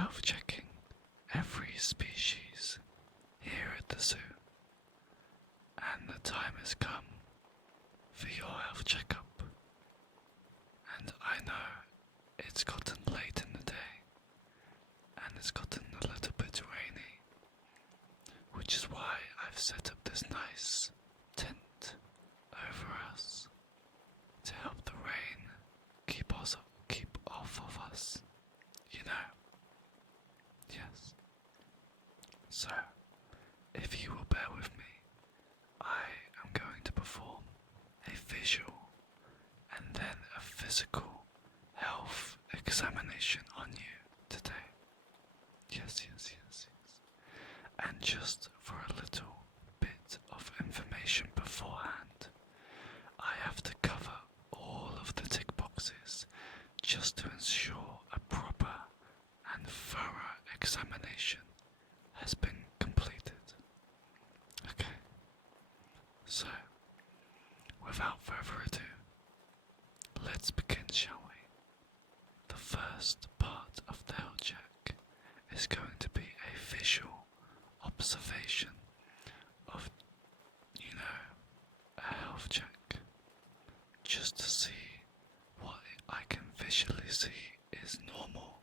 health checking every species here at the zoo, and the time has come for your health checkup. And I know it's gotten late in the day, and it's gotten a little bit rainy, which is why I've set up this nice tent over us to help the rain keep off of us, you know. Yes. So, if you will bear with me, I am going to perform a visual and then a physical health examination on you today. Yes. And just for a little bit of information beforehand, I have to cover all of the tick boxes just to ensure a proper and thorough examination has been completed. Okay, so without further ado, let's begin, shall we? The first part of the health check is going to be a visual observation of, a health check, just to see what I can visually see is normal,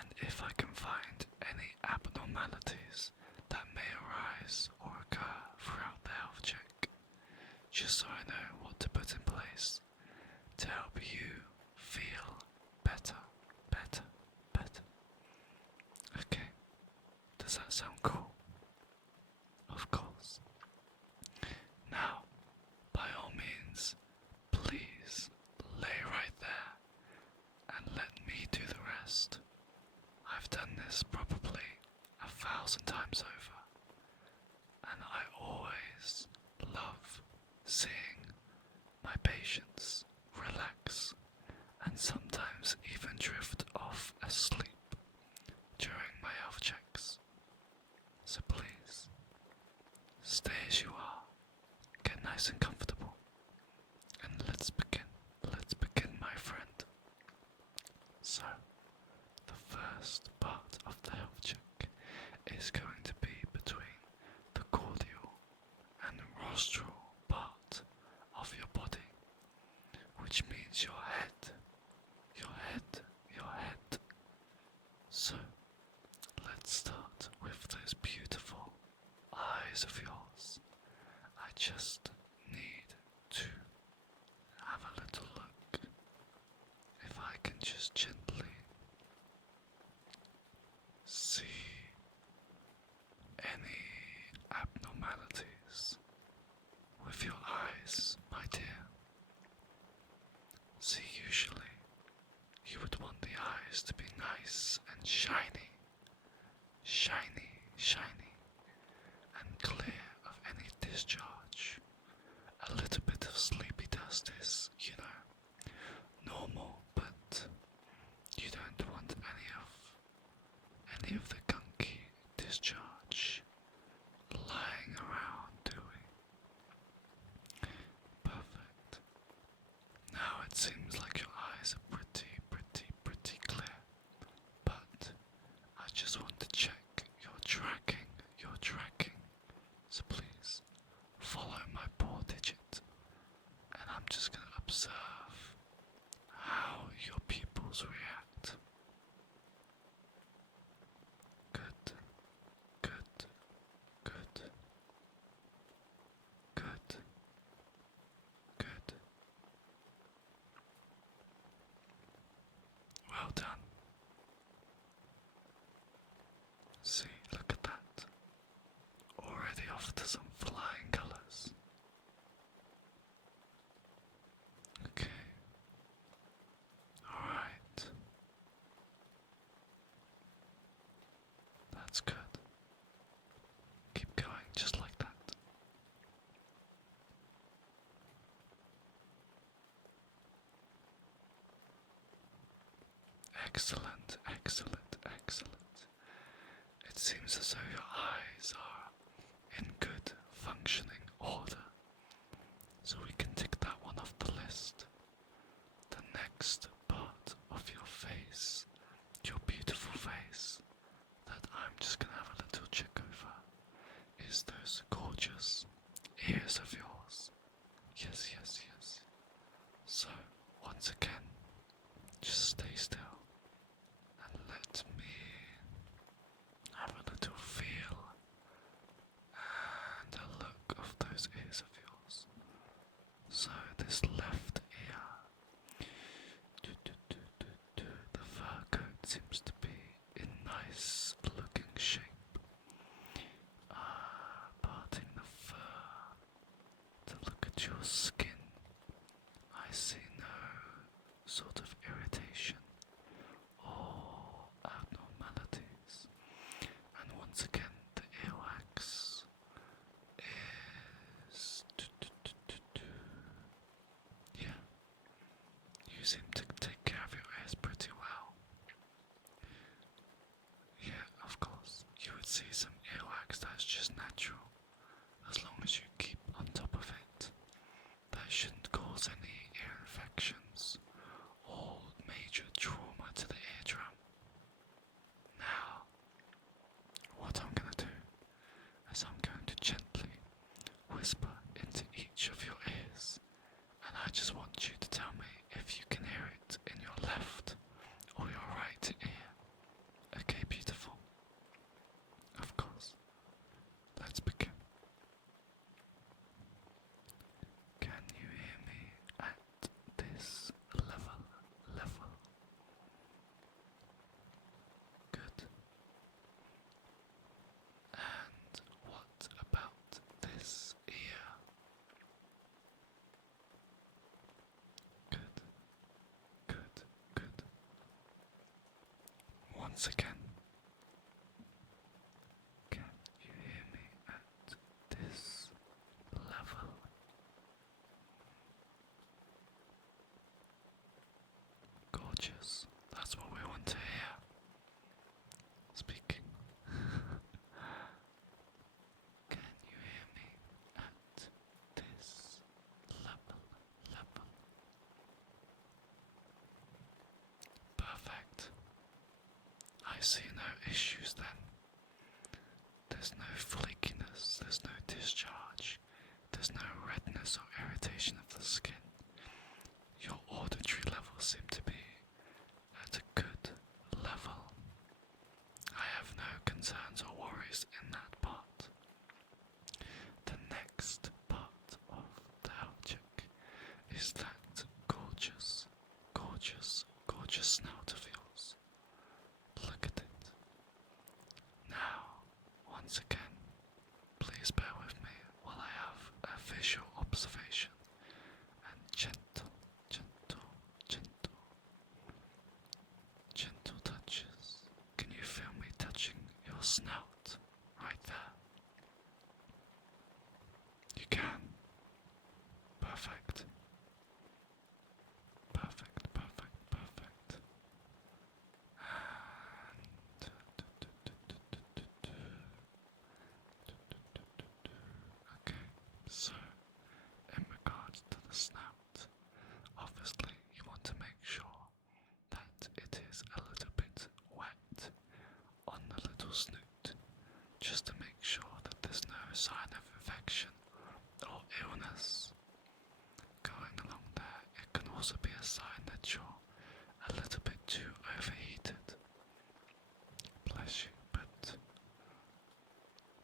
and if I can find any abnormalities that may arise or occur throughout the health check, just so I know what to put in place to help you feel better. Okay, does that sound cool? Of course. Now, by all means, please lay right there and let me do the rest. I've done this probably 1,000 times over, and I always love seeing my patients relax and sometimes even drift off asleep during my health checks. So please, stay as you are, get nice and comfortable, and let's begin, my friend. So, the first part of the health check is going to be between the cordial and rostral part of your body, which means your head. So, let's start with those beautiful eyes of yours. I just need to have a little look. If I can just gently see any abnormalities with your eyes, my dear. See, usually you would want the eyes to be nice and shiny, and clear of any discharge. A little bit of sleepy dust is, normal, but you don't want any of the gunky discharge lying around, do we? Perfect. Now it seems like your eyes are pretty clear, but I just want to check your tracking. So please follow my paw digit, and I'm just going to observe how your pupils react. Good. Well done. See, look at that. Already off to some flying colours. Okay. Alright. That's good. Keep going, just like that. Excellent. It seems as though your eyes are in good functioning order, so we can tick that one off the list. The next part of your face, your beautiful face, ears of yours. Yes, yes, yes. So, once again, just stay still and let me have a little feel and a look of those ears of yours. So, this left ear, the fur coat seems to be in nice looking shape. Parting the fur to look at your skin, I see no sort of irritation or abnormalities. And once again, the earwax is yeah. You seem to take care of your ears pretty well. Yeah, of course, you would see some earwax that's just natural. As long as you keep on top of it, that shouldn't cause any ear infections or major trauma to the eardrum. Now, what I'm going to do is I'm going to gently whisper into each of your ears, and I just want you to tell me if you can hear it in your left or your right ear. Okay, beautiful. Of course. Let's begin. Can you hear me at this level? Good. And what about this ear? Good. Once again. Can you hear me at this level? Gorgeous. That's what we want to hear. Speaking. Can you hear me at this level? Perfect. I see no issues then. There's no flakiness, there's no discharge, there's no redness or irritation of the skin. Your auditory levels seem to be at a good level. I have no concerns or worries in that part. The next part of the health check is that gorgeous snout of yours. Look at it. Now, once again, please bear with me while I have a visual observation and gentle touches. Can you feel me touching your snout right there? You can. Perfect. Okay, so in regards to the snout, obviously you want to make sure that it is a little bit wet on the little snoot, just to make sure that there's no sign of infection or illness going along there. It can also be a sign that you're a little bit too overheated. Bless you, but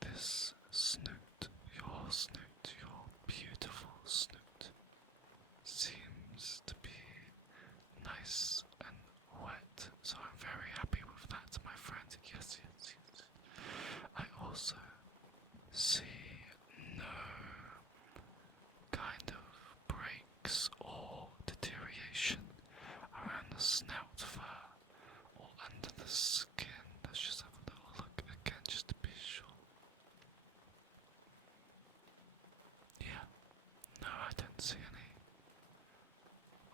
this snoot, your beautiful snoot, seems to be nice and wet, so I'm very happy with that, my friend. Yes. I also see no kind of breaks or deterioration around the snout fur or under the skin. Let's just have a little look again just to be sure. Yeah, no, I don't see any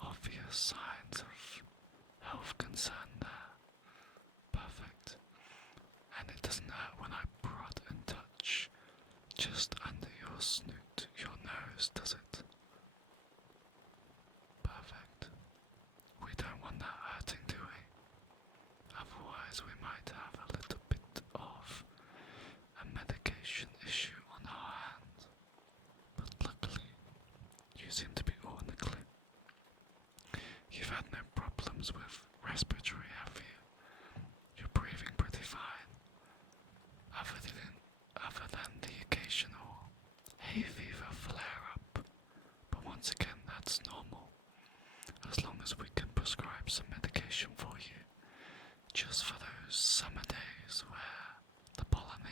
obvious signs of health concern there. Perfect. And it doesn't hurt when I prod and touch just under your snoot, your nose, does it? Perfect. We don't want that hurting, do we? Otherwise we might have a little bit of a medication issue on our hands. But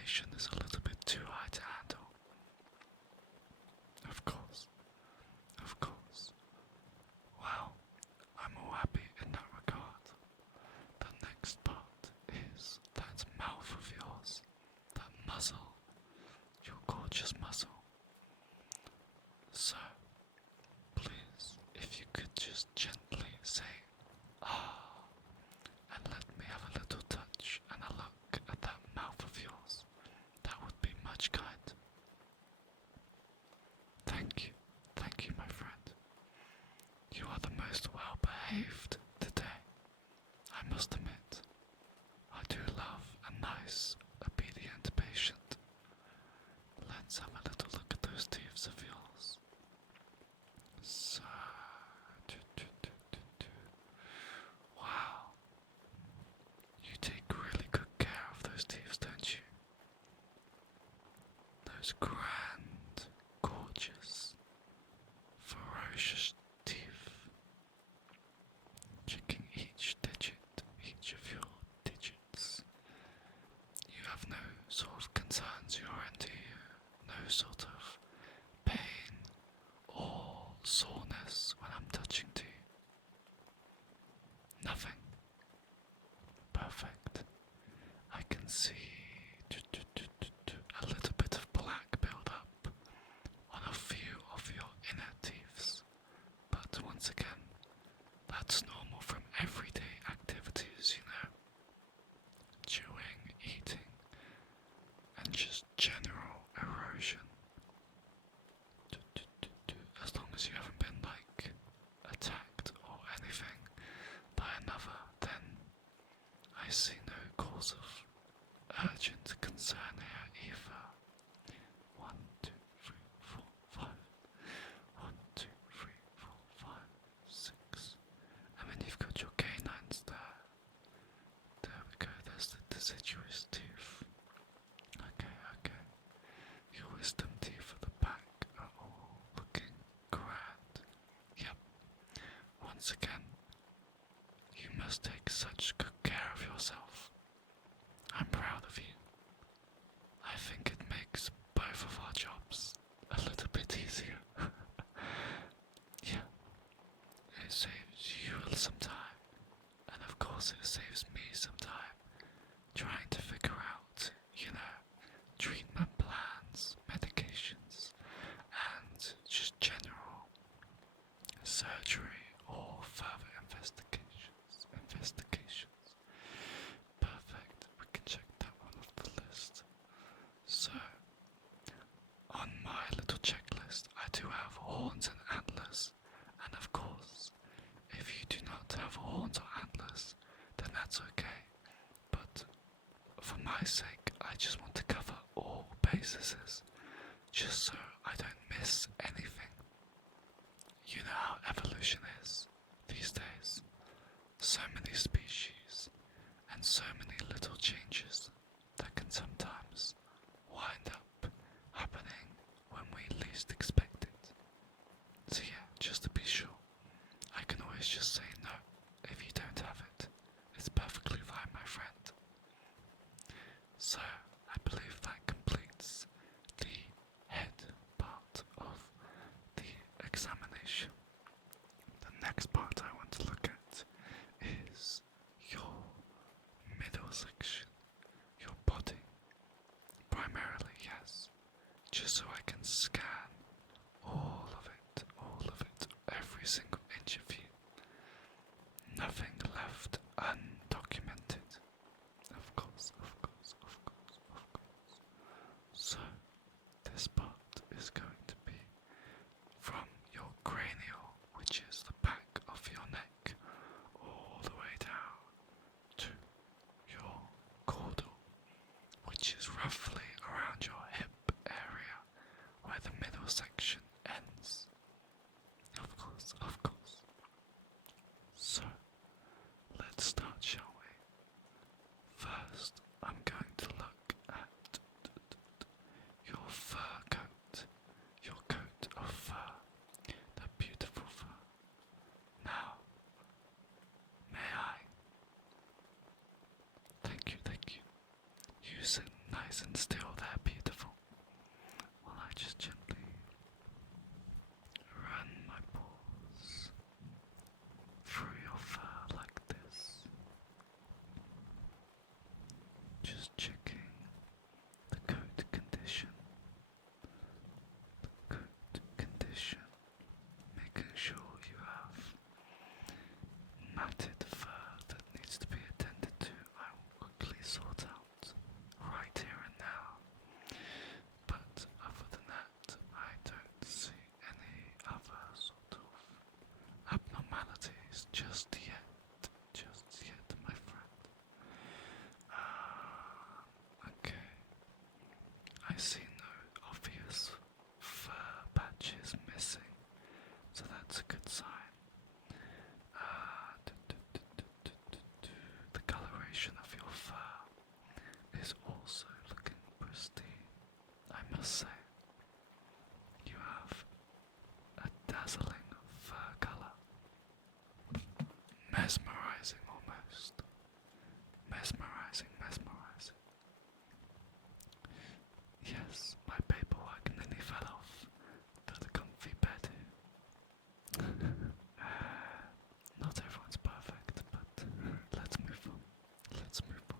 examination is a little bit too high to handle. Of course, of course. Well, I'm all happy in that regard. The next part is that mouth of yours, that muzzle, your gorgeous muzzle. So, please, if you could just gently say, ah, and let me have a little touch and a look at that mouth of yours, that would be much kind. Thank you, my friend. You are the most well behaved today. I must admit, I do love a nice, obedient patient. Let's have a little look at those teeth of yours. So, wow, you take really good care of those teeth, don't you? Those grand, gorgeous, ferocious teeth, checking each of your digits. You have no sort of concerns your end, do you? No sort of pain or soreness when I'm touching to you? Nothing. Perfect. I can see a little bit of black build up on a few of your inner teeth, but once again, that's normal from everyday activities, you know. Chewing, eating, and just general erosion. As long as you haven't been, like, attacked or anything by another, then I see no cause of urgent concern here either. 1, 2, 3, 4, 5. 1, 2, 3, 4, 5, 6. And then you've got your canines there. There we go, there's the deciduous tooth. Okay. Your wisdom teeth at the back are all looking grand. Yep. Once again, you must take such good care of yourself. I'm proud of you. I think it makes both of our jobs a little bit easier. Yeah. It saves you some time, and of course it saves me some time trying to figure out, you know, treatment plans, medications, and just general surgery or further investigations. Perfect, we can check that one off the list. So, on my little checklist, I do have horns and antlers, and of course, if you do not have horns or antlers, then that's okay. But for my sake, I just want to cover all bases, just so I don't miss anything. You know how evolution is these days. So many species, and so many little changes that can sometimes wind up happening when we least expect it. So yeah, just to be sure, I can always just say no if you don't have it. It's perfectly fine, my friend. So, I believe that completes the head part of the examination. The next part I want to look at is your middle section, your body. Primarily, yes, just so I can scan all of it, every single inch of you. Nothing left undocumented. Of course. So, this part is going to be from your cranial, which is the back of your neck, all the way down to your caudal, which is roughly around your hip area, where the middle section ends. Of course. So, let's start, shall we? First, I'm going to look at your fur coat, your coat of fur, the beautiful fur. Now, may I? Thank you. You said nice and still there, beautiful. While I just gently run my paws through your fur like this. Just checking the coat condition. The coat condition. Making sure you have matted fur that needs to be attended to. I will quickly sort out right here and now. But other than that, I don't see any other sort of abnormalities just yet. Just yet, my friend. Okay. I see no obvious fur patches missing, so that's a good sign. The coloration of your fur is also looking pristine, I must say. You have a dazzling fur color. Mesmerizing almost. Mesmerizing, mesmerizing. Yes, my paperwork nearly fell off the comfy bed. Not everyone's perfect, but let's move on. Let's move on.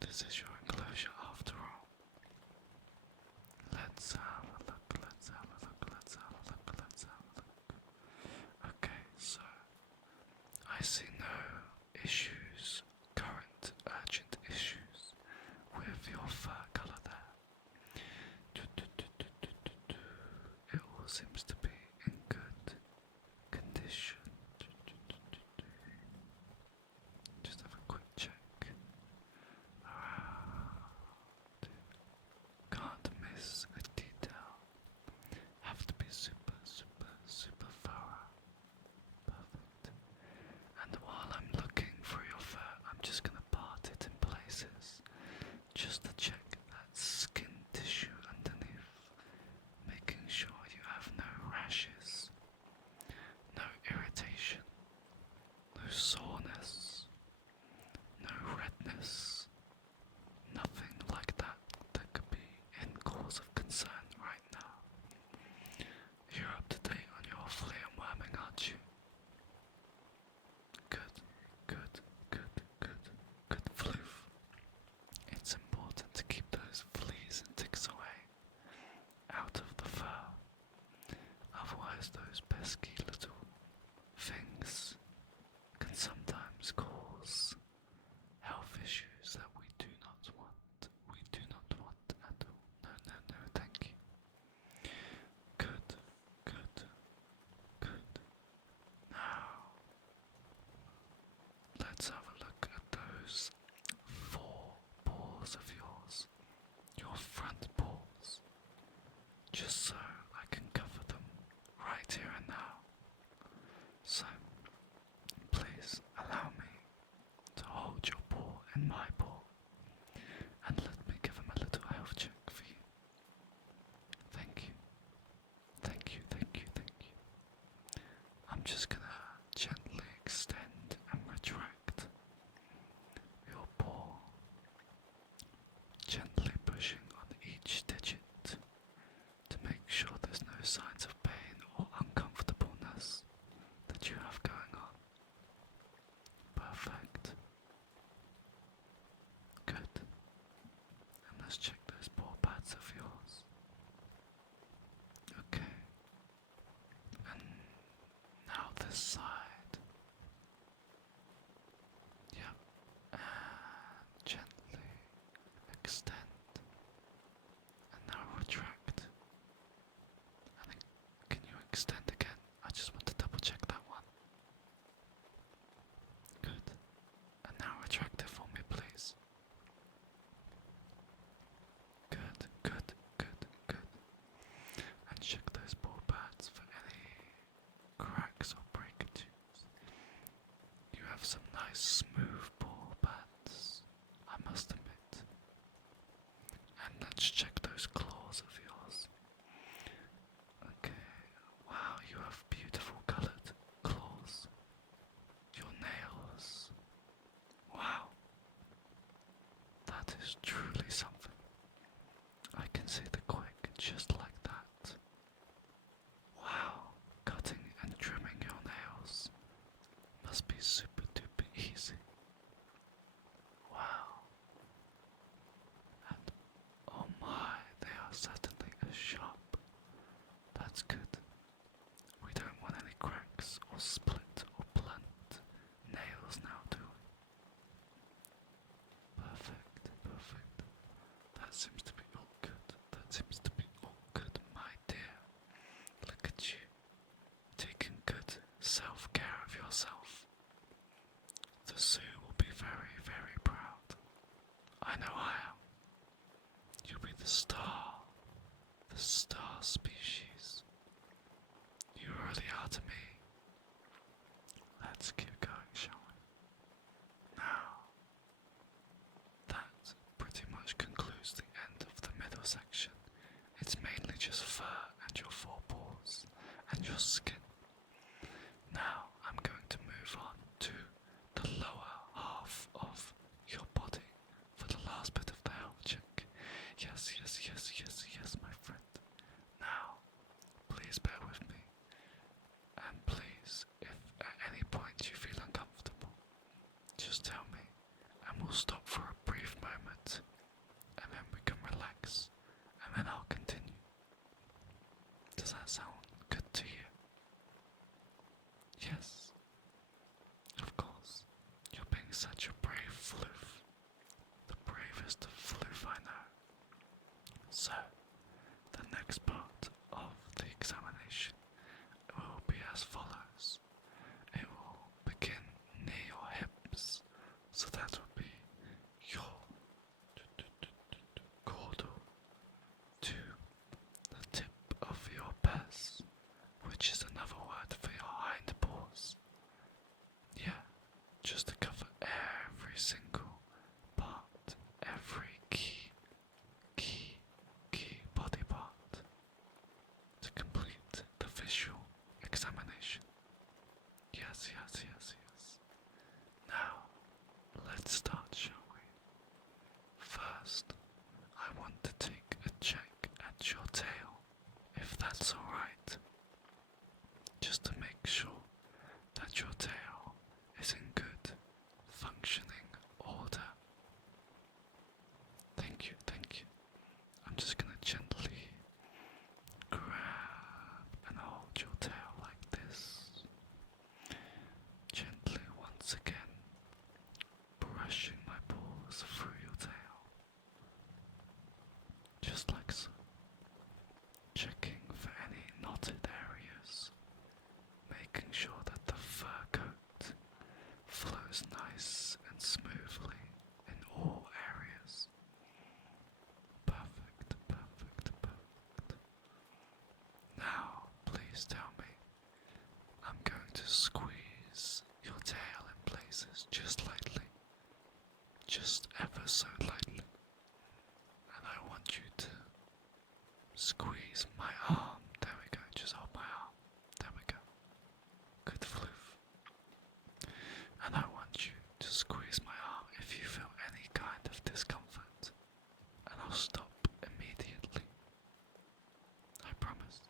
This is your enclosure after all. Let's have a look, let's have a look, let's have a look, let's have a look. Okay, so I see no issues, current urgent issues with your fur color there. It all seems to be in good condition. Just have a quick check. Can't miss a detail. Have to be super, super, super thorough. Perfect. And while I'm looking through your fur, I'm just gonna part it in places, just to check that skin tissue underneath, making sure you have no rashes, no irritation, no soreness, no redness, nothing like that that could be in cause of concern right now. You're up to date on your flea and worming, aren't you? Good, good, good, good, good floof. It's important to keep those fleas and ticks away, out of the fur. Otherwise those pesky little things can sometimes cause health issues that we do not want. We do not want at all. No, no, no, thank you. Good, good, good. Now, let's have a look at those 4 paws of yours. Your front paws. Just so I can cover them right here and now. So, please allow me to hold your paw in my paw and let me give him a little health check for you. Thank you. Thank you, thank you, thank you. I'm just gonna gently extend and retract your paw, gently pushing on each digit to make sure there's no signs of pain or uncomfortableness that you have going on. Perfect. Good. And let's check those paw pads of yours. Okay. And now this side. Yep. And gently extend. And now retract. And then can you extend again? I just want to double check that one. Good. And now retract it for me, please. That is truly something. I can see the quick just like that. Wow, cutting and trimming your nails must be super duper easy. Wow. And oh my, they are certainly as sharp. That's good. We don't want any cracks or split or blunt nails now, do we? Perfect, perfect. That seems to be all good. That seems to be all good, my dear. Look at you, taking good self-care of yourself. The zoo will be very, very proud. I know I am. You'll be the star species. You really are to me. Let's keep going, shall we? Now, that pretty much concludes the end of the middle section. It's mainly just fur and your forepaws and your skin. Now I'm going to move on to the lower half of your body for the last bit of the health check. Yes, yes, yes, yes, yes, my friend. Now, please bear with me. And please, if at any point you feel uncomfortable, just tell me and we'll stop for a brief moment and then we can relax and then I'll continue. Does that sound good to you? Yes. Of course. You're being such a brave floof. The bravest floof I know. So, the next part of the examination will be as follows. It will begin near your hips, so that will be your caudal to the tip of your pes, which is another word for your hind paws. Yeah, just to cover every single part, every key body part to complete the visual examination. Yes, yes, yes, yes. Now, let's start, shall we? First, I want to take a check at your tail, if that's alright. Just to make sure that your tail is in good, functioning order. Thank you, thank you. I'm just gonna gently grab and hold your tail like this. Gently once again, brushing my paws through your tail. Just like so. Checking for any knotted areas. Making sure that the fur coat flows nice and smoothly in all areas. Perfect, perfect, perfect. Now, please tell me, I'm going to squeeze your tail in places just lightly, just ever so lightly, and I want you to squeeze my arm. There we go, just hold my arm. There we go. Good floof. And I want you to squeeze my arm if you feel any kind of discomfort, and I'll stop immediately. I promise.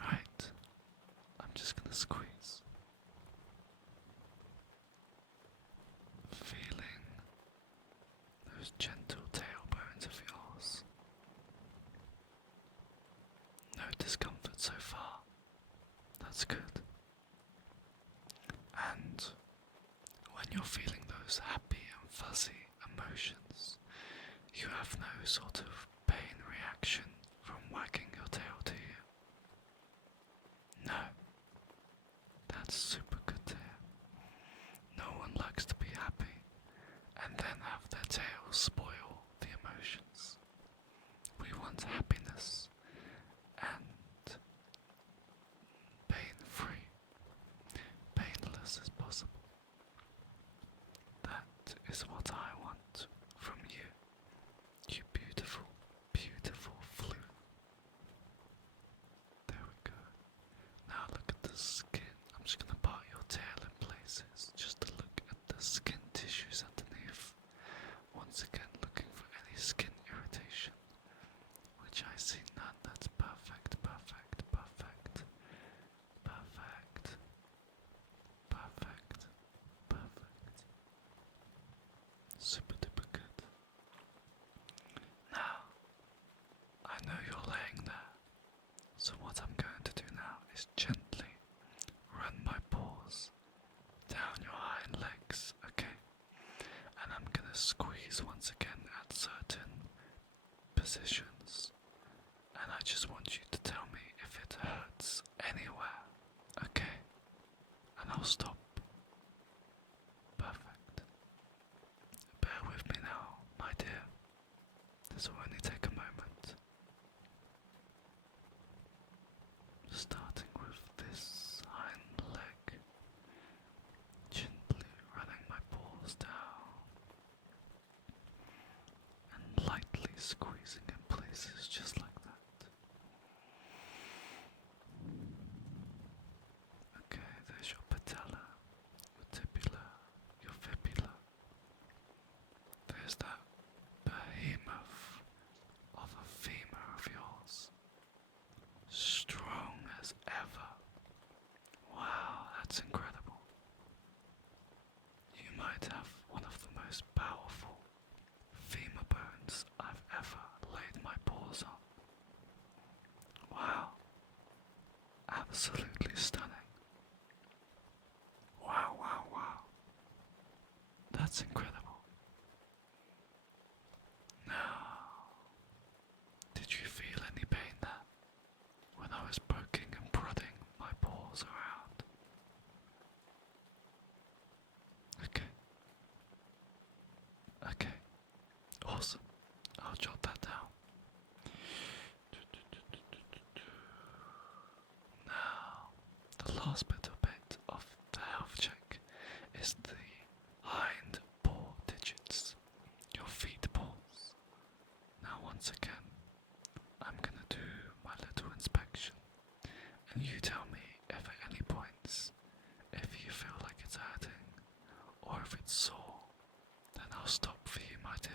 Right, I'm just gonna squeeze. Feeling those gentle tailbones of yours. No discomfort so far. That's good. And when you're feeling those happy and fuzzy emotions, you have no sort of pain reaction from wagging your tail, do you? No. That's super good to hear. No one likes to be happy and then have their tail spoil the emotions. We want happiness and pain-free, painless as possible. That is what I want from you, you beautiful, beautiful floof. There we go. Now look at the skin. I'm just gonna part your tail in places just to look at the skin tissues underneath. Once Super duper good. Now, I know you're laying there, so what I'm going to do now is gently run my paws down your hind legs, okay? And I'm gonna squeeze once again at certain positions, and I just want you to tell me if it hurts anywhere, okay? And I'll stop. Perfect. Bear with me now, my dear. This will only take a moment. Starting with this hind leg, gently running my paws down and lightly squeezing in places just like that. Okay, there's your patella, your tibula, your fibula. There's that behemoth of a femur of yours, strong as ever. Wow, that's incredible. You might have one of the most powerful femur bones I've ever laid my paws on. Wow, absolutely stunning. Wow, wow, wow. That's incredible. Now, did you feel any pain there when I was poking and prodding my paws around? Okay. Okay. Awesome. I'll jot that down. Now, the last bit of the health check is the hind paw digits, your feet paws. Now once again, I'm gonna do my little inspection, and you tell me if at any points, if you feel like it's hurting, or if it's sore, then I'll stop for you, my dear.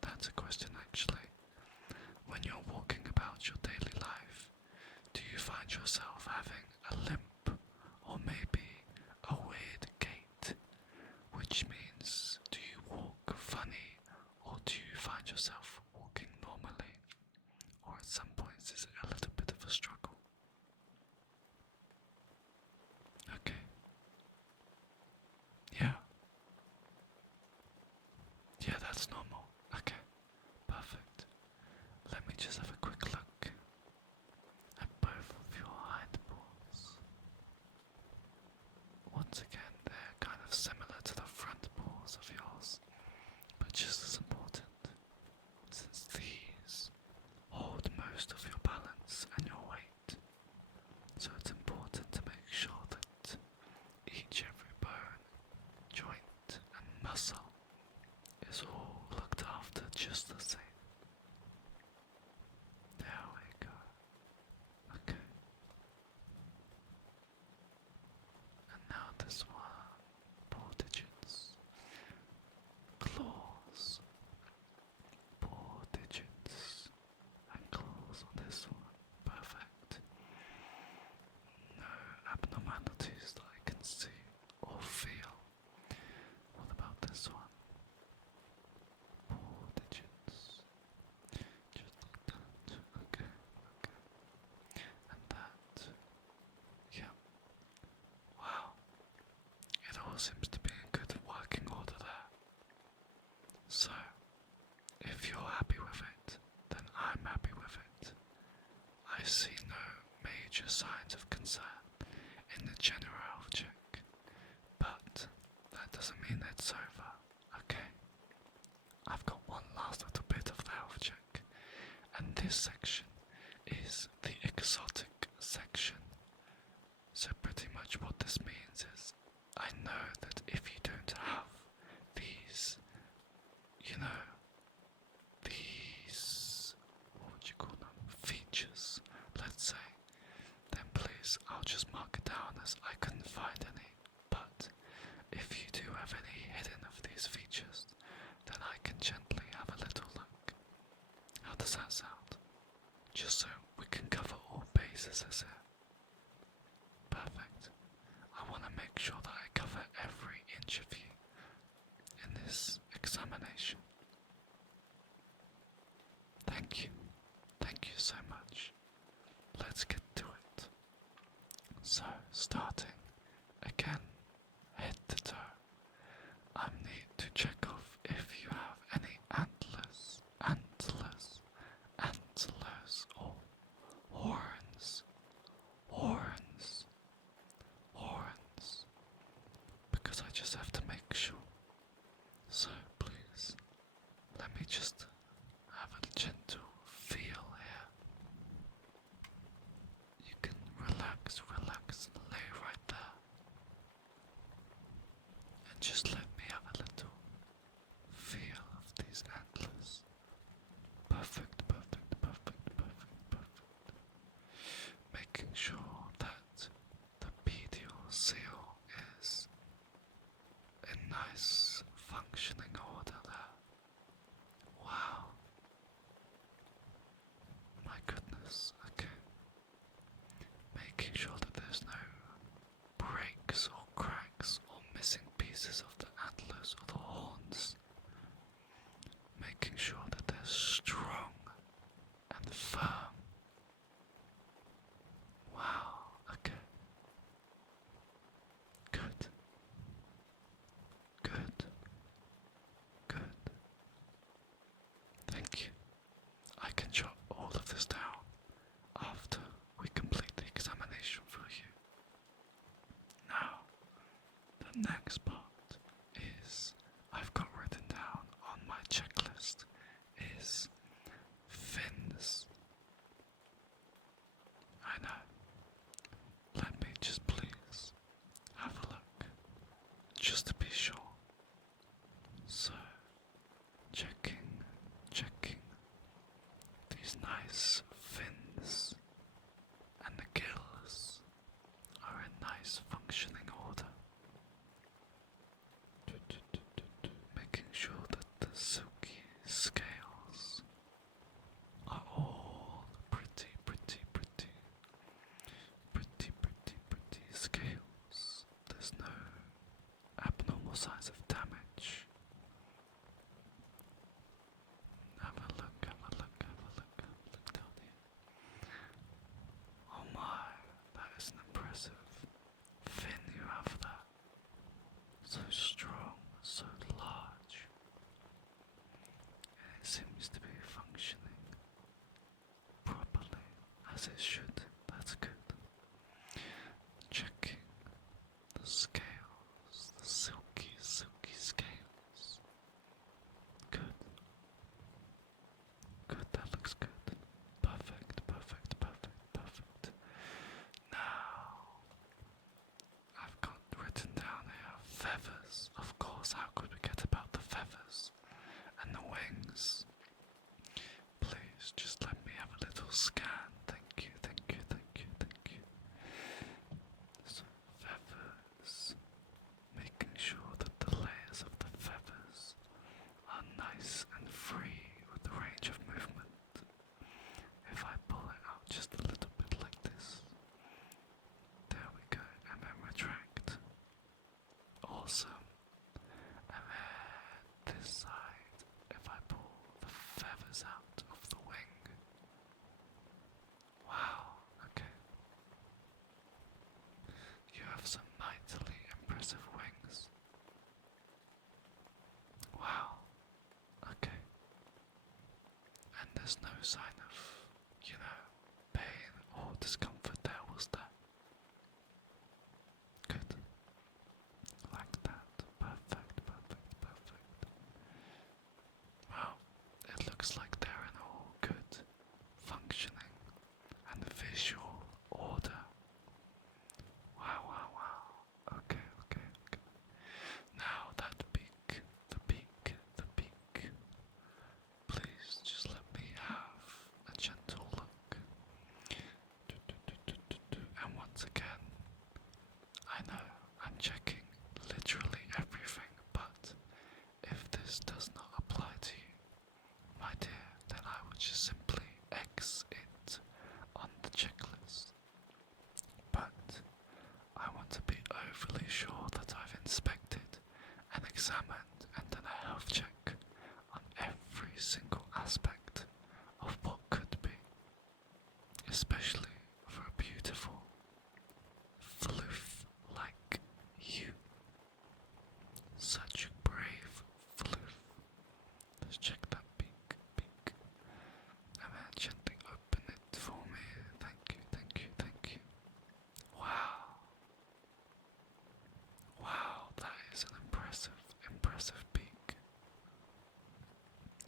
That's a question actually. When you're walking about your daily life, do you find yourself having a limp, or maybe a weird gait? Which means, do you walk funny, or do you find yourself walking normally? Or at some points is it a little bit of a struggle? Okay. Yeah. Yeah, that's normal. Okay. Perfect. Let me just have a quick look at both of your hind paws. Once again, they're kind of similar to the front paws of yours, but just as important, since these hold most of your balance and your weight. So it's important to make sure that every bone, joint and muscle is all looked after just the same. There we go. Okay. And now this one, paw digits, claws, paw digits, and claws on this one. Perfect. No abnormalities that I can see or feel. What about this one? Paw digits. Just like that. Okay, okay. And that. Yeah. Wow. It all seems to be in good working order there. So, if you're happy with it, then I'm happy with it. I see no major signs of concern in the general health check, but that doesn't mean it's over, okay? I've got one last little bit of the health check, and this section is the exotic section. So pretty much what this means is, I know that if you don't have these, what would you call them, features, let's say, then please, I'll just mark it down as I couldn't find any. But if you do have any hidden of these features, then I can gently have a little look. How does that sound? Just so we can cover all bases as here. Perfect. I want to make sure that I cover every inch because I just have to make sure. So please, let me just have a gentle feel here. You can relax, and lay right there. And just let me have a little feel of these antlers. Perfect. Making sure that the pedial seal is in nice functioning order there. Wow. My goodness, okay. Making sure that there's no breaks or cracks or missing pieces of the antlers or the horns. Making sure that they're strong and firm. Wow, okay. Good. Thank you. I can jot all of this down after we complete the examination for you. Now, the next part is, I've got written down on my checklist, is fins. I know. Let me just please have a look, just to be sure. So, checking these nice fins, and the gills are in nice functioning order. Making sure that the silky scales are all pretty scales. There's no abnormal signs of damage. Have a look down here. Oh my, that is an impressive fin you have there. So strong, so large. And it seems to be functioning properly, as it should. That's good. Checking the scales, the silky scales. Good, that looks good. Perfect. Now, I've got written down here feathers. Of course, how could we get about the feathers and the wings? Please, just let me have a little scan. Thank you. So, feathers. Making sure that the layers of the feathers are nice and free with the range of movement. If I pull it out just a little bit like this, there we go, and then retract. Awesome. And then this side, if I pull the feathers out of the wing. Wow, okay. You have some mightily impressive wings. Wow, okay. And there's no sign of, pain or discomfort there, was there? Good. Like that. Perfect. Well, it looks like they're in all good functioning and visual order. Wow. Okay. Now that beak, the beak. Please just let me have a gentle look. And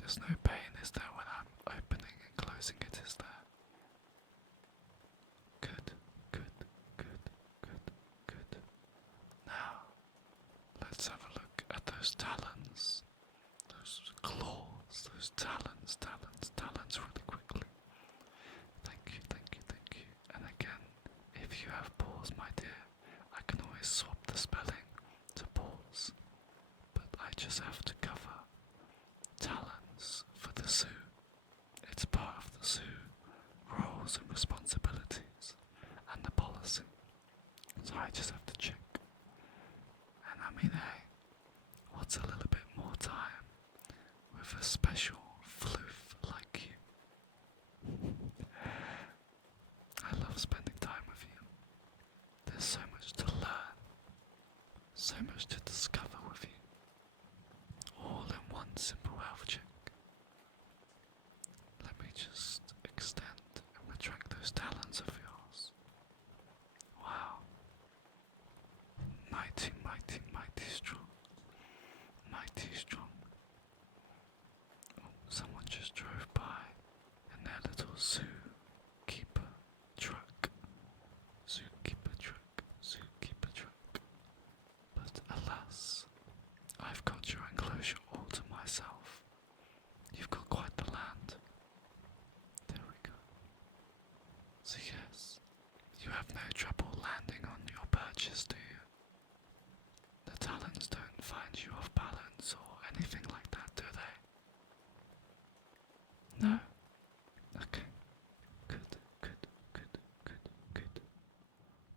There's no pain, is there, when I'm opening and closing it, is there? Good, good, good, good, good. Now, let's have a look at those talons. Those claws, those talons, really quickly. Thank you, thank you, thank you. And again, if you have paws, my dear, I can always swap the spelling to paws. But I just have to cover talons for the zoo. It's part of the zoo roles and responsibilities and the policy. So I just have to check. And I mean, hey, what's a little bit more time with a special floof like you? I love spending time with you. There's so much to learn, so much to discover with you, all in one simple health check. Let me just extend and retract those talons of yours. Wow. Mighty, mighty, mighty strong. Mighty strong. Oh, someone just drove by in their little zookeeper truck. Zookeeper truck. Zookeeper truck. But alas, I've got your enclosure all to myself. You've got quite the land. There we go. So yes, you have no trouble landing on your perches, do you? The talons don't find you off balance or anything like that, do they? No? Okay. Good, good, good, good, good.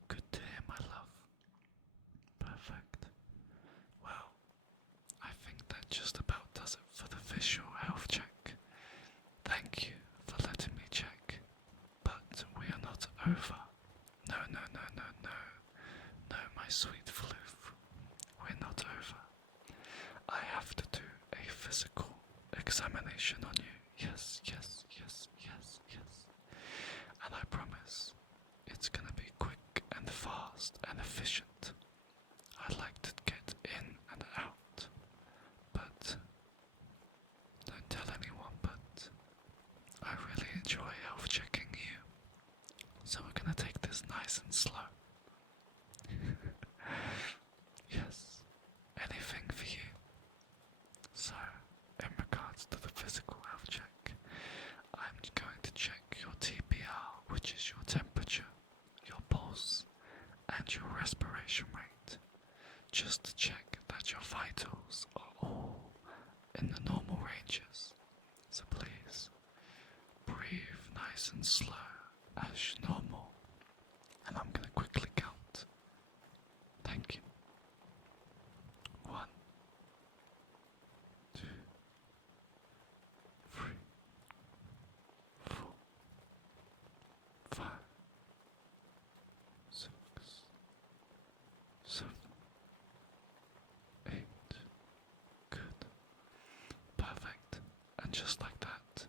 Good to hear, my love. Perfect. Well, I think that just about does it for the visual health check. Thank you for letting me check. But we are not over. No, no, no, no, no. No, my sweet floof. We're not over. I have to do a physical examination on you. Yes, yes, yes, yes, yes. And I promise it's gonna be quick and fast and efficient. I like to get in and out. But don't tell anyone, but I really enjoy health checking you. So we're gonna take this nice and slow. Yes, anything for you. So, in regards to the physical health check, I'm going to check your TPR, which is your temperature, your pulse, and your respiration rate, just to check that your vitals are all in the normal ranges. So please, breathe nice and slow as normal, and I'm going to quickly count. Thank you. 1, 2, 3, 4, 5, 6, 7, 8. Good. Perfect. And just like that,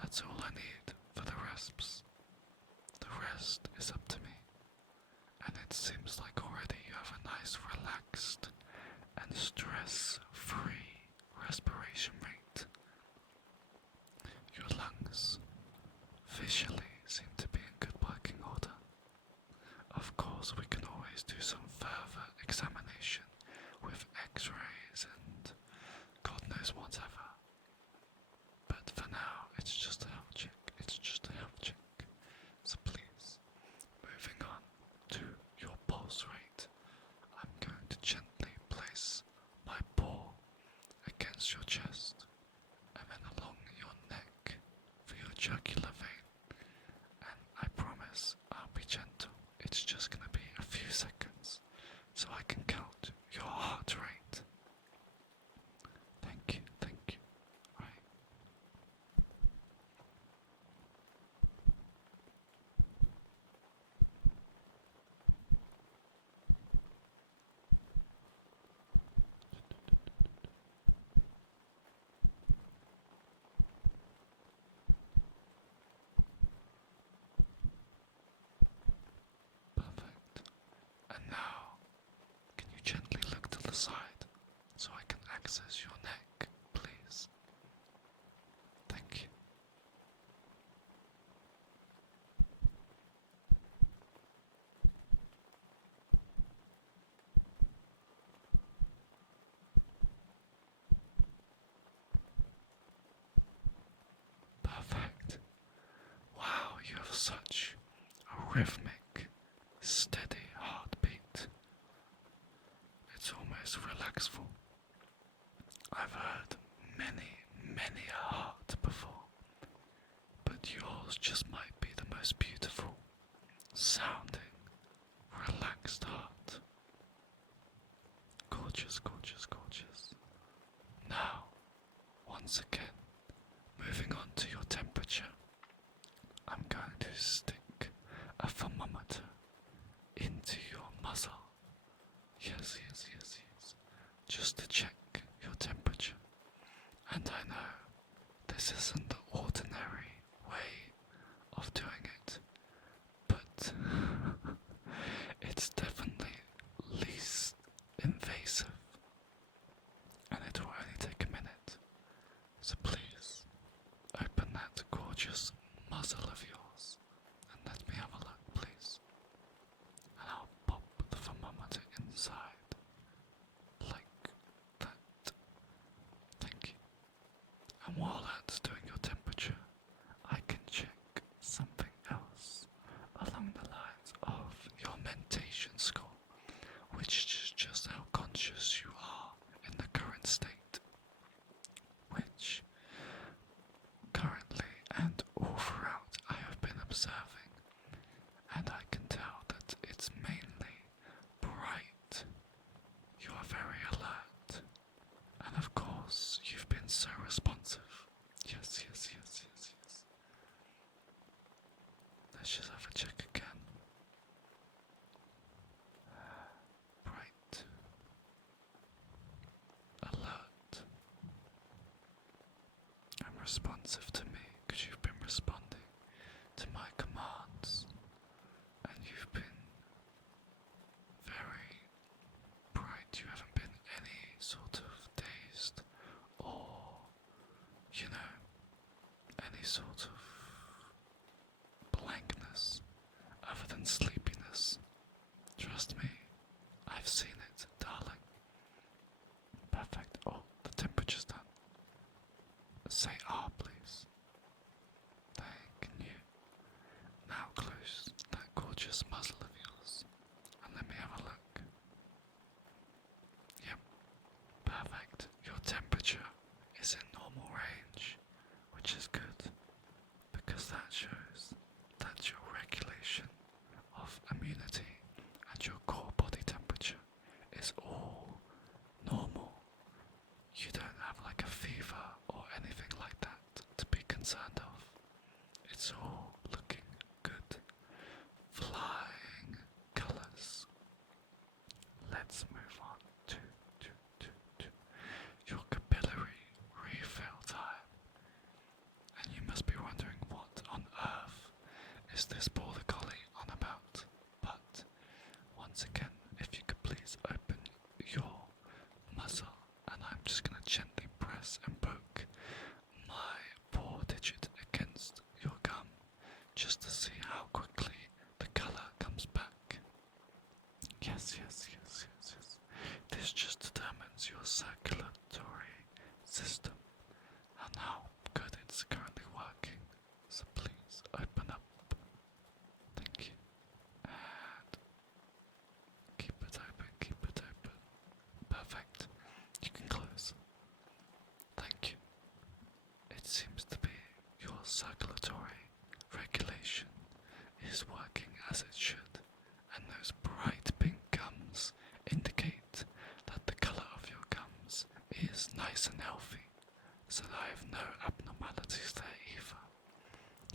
that's all I need for the rasps. The rest is up to me. And it seems like already you have a nice relaxed and stress-free respiration rate. Your lungs visually seem to be in good working order. Of course, we can always do some further examination with x-rays and God knows whatever. But for now, it's just a health check. It's just a health check. So please, moving on to your pulse rate, I'm going to gently place my paw against your chest and then along your neck for your jugular vein. And I promise I'll be gentle. It's just going to be a few seconds so I can count your heart rate. Thank you, thank you. Right. Perfect. And now, can you gently look to the side so I can access your neck, please? such a rhythmic, steady heartbeat. It's almost relaxful. I've heard many a heart before, but yours just might be the most beautiful sounding, relaxed heart. Gorgeous, gorgeous, gorgeous. Now, once again, moving on to your temperature, I'm going to stick a thermometer into your muzzle. Yes, yes, yes, yes. Just to check your temperature. And I know this isn't the ordinary way of doing it, but it's definitely least invasive, and it will only take a minute. So please, open that gorgeous muzzle of yours and let me have a look, please. And I'll pop the thermometer inside, like that. Thank you. And while that's doing your temperature, I can check something else along the lines of your mentation score, which is just how conscious you are in the current state, which currently and all throughout I have been observing, and I can tell that it's mainly bright. You are very alert, and of course you've been so responsive. Yes, yes, yes, yes, yes. Let's just have a check again. Bright, alert, and responsive to me because you've been responding to my commands, and you've been very bright. You haven't been any sort of dazed or, any sort of blankness other than sleepiness. Trust me, I've seen it, darling. Perfect. Oh, the temperature's done. Say R, please. Thank you. Now close that gorgeous muzzle of yours and let me have a look. Yep, perfect. Your temperature is in normal range, which is good, because that shows that your regulation of immunity and your core body temperature is all normal. You don't have like a fever or anything like that to be concerned of. It's all looking good. Flying colours. Let's move on to your capillary refill time. And you must be wondering what on earth is this border collie on about. But once again, if you could please open your muzzle, and I'm just going to gently press and poke my paw digit against your gum just to see how quickly the colour comes back. Yes, yes, yes, yes, yes. This just determines your circulatory system and how good it's currently working. So please open up. Thank you. And keep it open, keep it open. Perfect. You can close. Thank you. It seems to be your circulatory regulation is working as it should, and those bright pink gums indicate that the colour of your gums is nice and healthy, so that I have no abnormalities there either.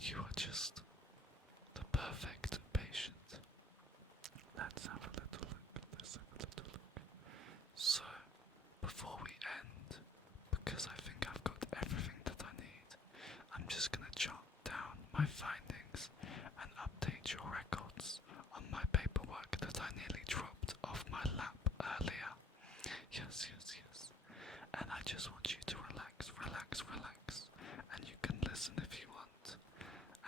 You are just the perfect patient. Let's have a little look. Let's have a little look. So, before we end, because I think I've got everything that I need, I'm just going to jot down my findings and update your records on my paperwork that I nearly dropped off my lap earlier. Yes, yes, yes. And I just want you to relax, relax, relax. And you can listen if you want.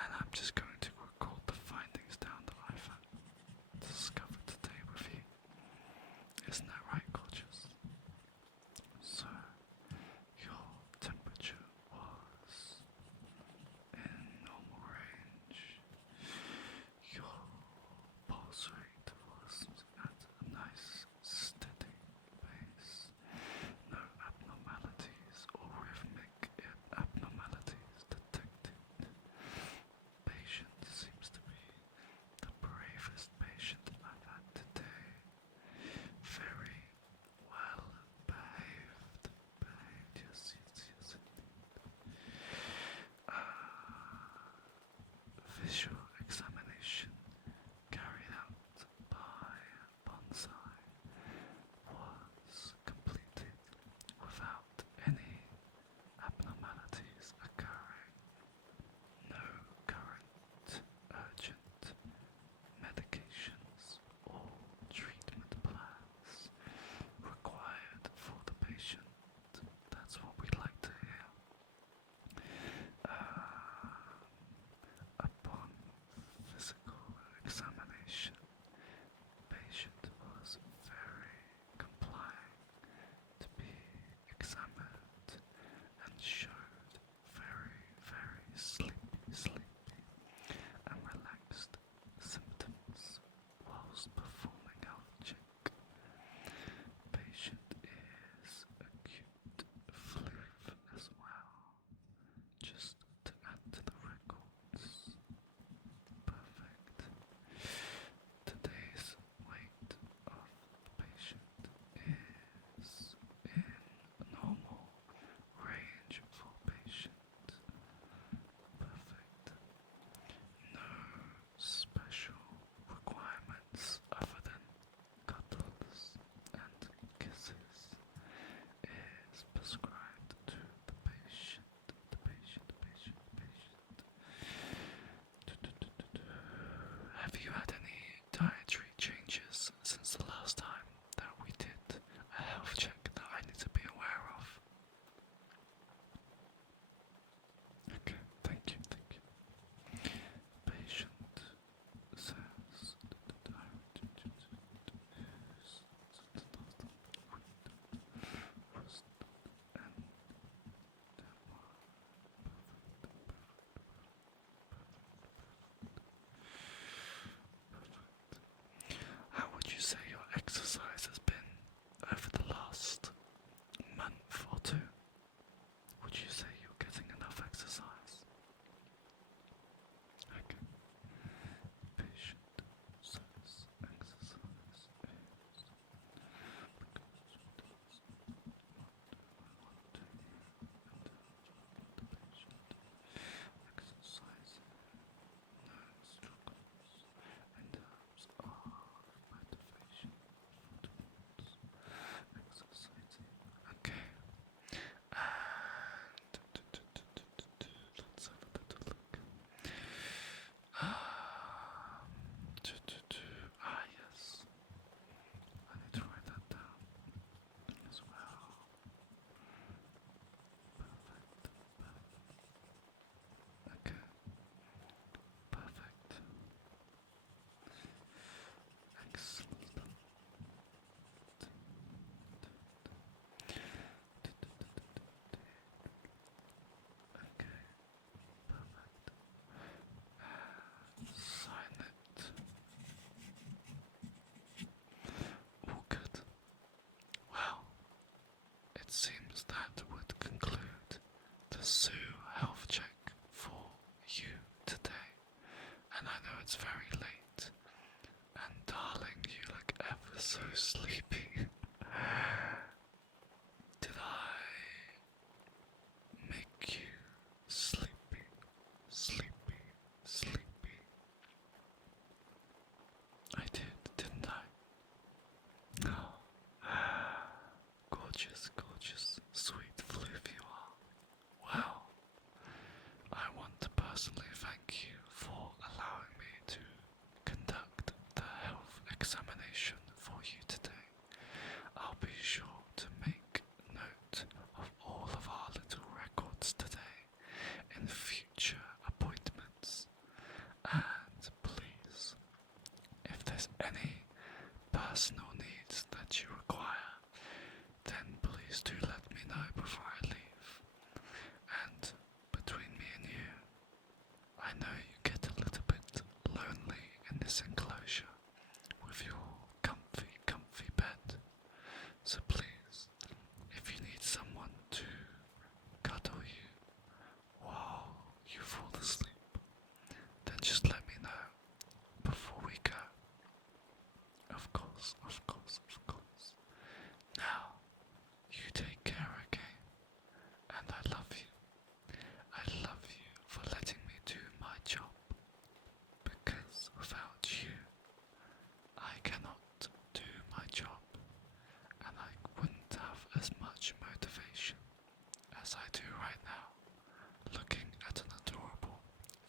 And I'm just going to record the findings down that I've discovered today seems that would conclude the zoo health check for you today. And I know it's very late. And darling, you look ever so sleepy. Did I make you sleepy, sleepy, sleepy? I did, didn't I? Oh, gorgeous, gorgeous, sweet floof you are. Well, I want to personally thank you for allowing me to conduct the health examination for you today. I'll be sure to make note of all of our little records today in future appointments. And please, if there's any personal needs that you require, then please do let me know before I leave. And between me and you, I know you get a little bit lonely in this enclosure with your comfy, comfy bed. So please, if you need someone to cuddle you while you fall asleep, then just let me know before we go. Of course, of course, of course. Now, you take care, okay? And I love you. I love you for letting me do my job. Because without you, I cannot do my job. And I wouldn't have as much motivation as I do right now, looking at an adorable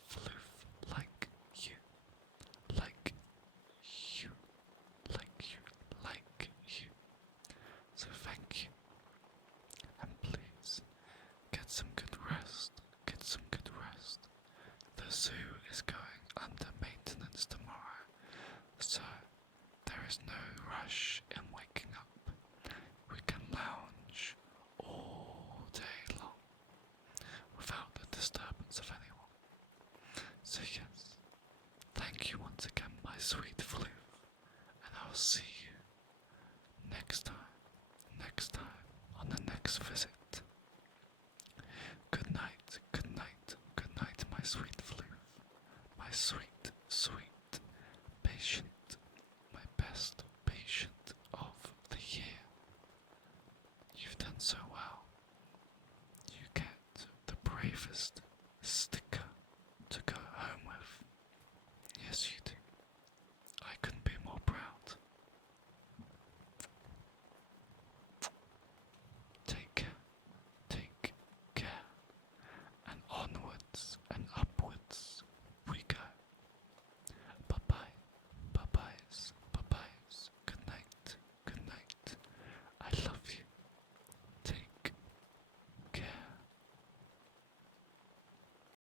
floof like you. Like you. Like you. Like you. So thank you. And please, get some good rest. Get some good rest. The zoo is going under maintenance tomorrow, so there is no rush in waking up. We can lounge all day long without the disturbance of anyone. So yes, thank you once again, my sweet floof, and I'll see you next time on the next visit. Good night, good night, good night, my sweet floof, my sweet, sweet patient, my best patient of the year. You've done so well. You get the bravest sticker to go home with. Yes, you do.